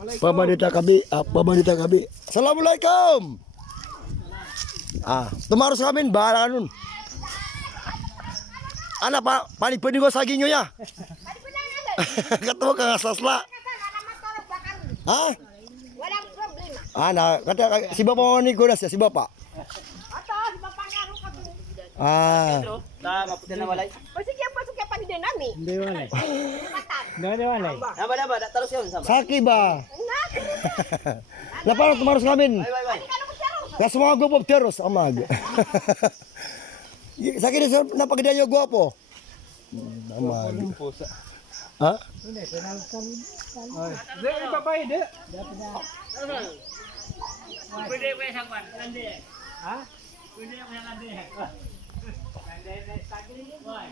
Pamanita kami, pamanita kami. Assalamualaikum. Tumaros kami, bahala nun. Ana pa, panig-panig ko sa ginyo ya. Katawa ka nga sasla. Ha? Walang problema. Kata si Bapak mau ni kudas ya, si Bapak. Ato, di ba pangaro ka to? Maputi na walay. O sige, pasok ka pa din nami. Hindi walay. Matan. Hindi walay. Naba, taros yun. Sama. Saki ba? Na, Na para tumaros kami. Bye. ano ko siya? Kas mga gupo teros amag. Saki ni napagda yo guwapo. Amag. Ha? Hindi, babae, di. Pwede ko yung sakwan. Ha? Pwede ko yung landi. Landi na sakit. Boy.